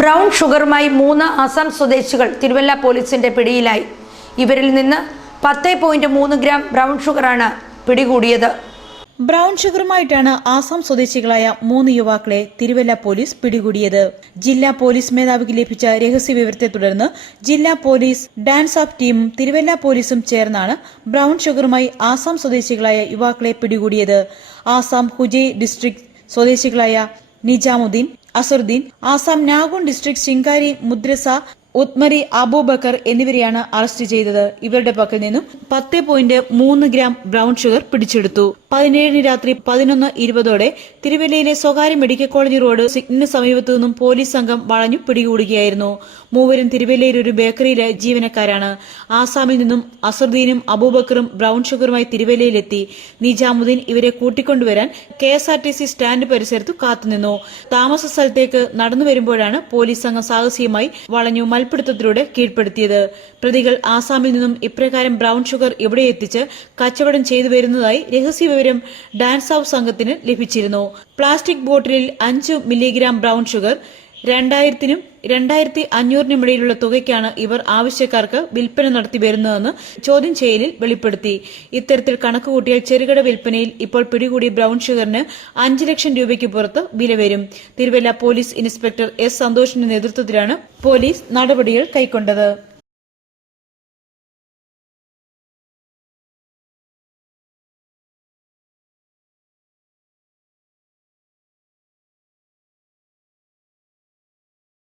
Brown ഷുഗറുമായി മൂന്ന് അസം സ്വദേശികൾ തിരുവല്ല പോലീസിന്റെ പിടിയിലായി. ഇവരിൽ നിന്ന് പത്ത് പോയിന്റ് മൂന്ന് ഗ്രാം ബ്രൗൺ ഷുഗറാണ് പിടികൂടിയത്. ബ്രൗൺ ഷുഗറുമായിട്ടാണ് ആസാം സ്വദേശികളായ മൂന്ന് യുവാക്കളെ തിരുവല്ല പോലീസ് പിടികൂടിയത്. ജില്ലാ പോലീസ് മേധാവിക്ക് ലഭിച്ച രഹസ്യ വിവരത്തെ തുടർന്ന് ജില്ലാ പോലീസ് ഡാൻസ് ഓഫ് ടീമും തിരുവല്ല പോലീസും ചേർന്നാണ് ബ്രൗൺ ഷുഗറുമായി ആസാം സ്വദേശികളായ യുവാക്കളെ പിടികൂടിയത്. ആസാം ഹുജൈ ഡിസ്ട്രിക്ട് സ്വദേശികളായ നിജാമുദ്ദീൻ അസറുദ്ദീൻ ആസാം നാഗോൺ ഡിസ്ട്രിക്ട് ശിങ്കാരി മുദ്രസ ഉത്മരി അബൂബക്കർ എന്നിവരെയാണ് അറസ്റ്റ് ചെയ്തത്. ഇവരുടെ പക്കൽ നിന്നും പത്ത് പോയിന്റ് മൂന്ന് ഗ്രാം ബ്രൗൺ ഷുഗർ പിടിച്ചെടുത്തു. പതിനേഴിന് രാത്രി പതിനൊന്ന് ഇരുപതോടെ തിരുവല്ലയിലെ സ്വകാര്യ മെഡിക്കൽ കോളേജ് റോഡ് സിഗ്നലിന് സമീപത്തു നിന്നും പോലീസ് സംഘം വളഞ്ഞു പിടികൂടുകയായിരുന്നു. മൂവരും തിരുവല്ലയിലെ ഒരു ബേക്കറിയിലെ ജീവനക്കാരാണ്. ആസാമിൽ നിന്നും അസറുദ്ദീനും അബൂബക്കറും ബ്രൗൺ ഷുഗറുമായി തിരുവല്ലയിലെത്തി. നിജാമുദ്ദീൻ ഇവരെ കൂട്ടിക്കൊണ്ടുവരാൻ K S R T C stand പരിസരത്തു കാത്തുനിന്നു. താമസ സ്ഥലത്തേക്ക് നടന്നു വരുമ്പോഴാണ് പോലീസ് സംഘം സാഹസികമായി വളഞ്ഞു മൽപ്പിടുത്തത്തിലൂടെ കീഴ്പ്പെടുത്തിയത്. പ്രതികൾ ആസാമിൽ നിന്നും ഇപ്രകാരം ബ്രൌൺ ഷുഗർ ഇവിടെ എത്തിച്ച് കച്ചവടം ചെയ്തു വരുന്നതായി രഹസ്യ വിവരം ഡാൻസ് ഹൌസ് സംഘത്തിന് ലഭിച്ചിരുന്നു. പ്ലാസ്റ്റിക് ബോട്ടിലിൽ അഞ്ച് മില്ലിഗ്രാം ബ്രൗൺ ഷുഗർ രണ്ടായിരത്തിനും രണ്ടായിരത്തി അഞ്ഞൂറിനും ഇടയിലുള്ള തുകയ്ക്കാണ് ഇവർ ആവശ്യക്കാർക്ക് വിൽപ്പന നടത്തി വരുന്നതെന്ന് ചോദ്യം ചെയ്യലിൽ വെളിപ്പെടുത്തി. ഇത്തരത്തിൽ കണക്ക് കൂട്ടിയാൽ ചെറുകിട വിൽപ്പനയിൽ ഇപ്പോൾ പിടികൂടിയ ബ്രൌൺ ഷുഗറിന് അഞ്ച് ലക്ഷം രൂപയ്ക്ക് പുറത്ത് വില വരും. തിരുവല്ല പോലീസ് ഇൻസ്പെക്ടർ എസ് സന്തോഷിന്റെ നേതൃത്വത്തിലാണ് പോലീസ് നടപടികൾ കൈക്കൊണ്ടത്.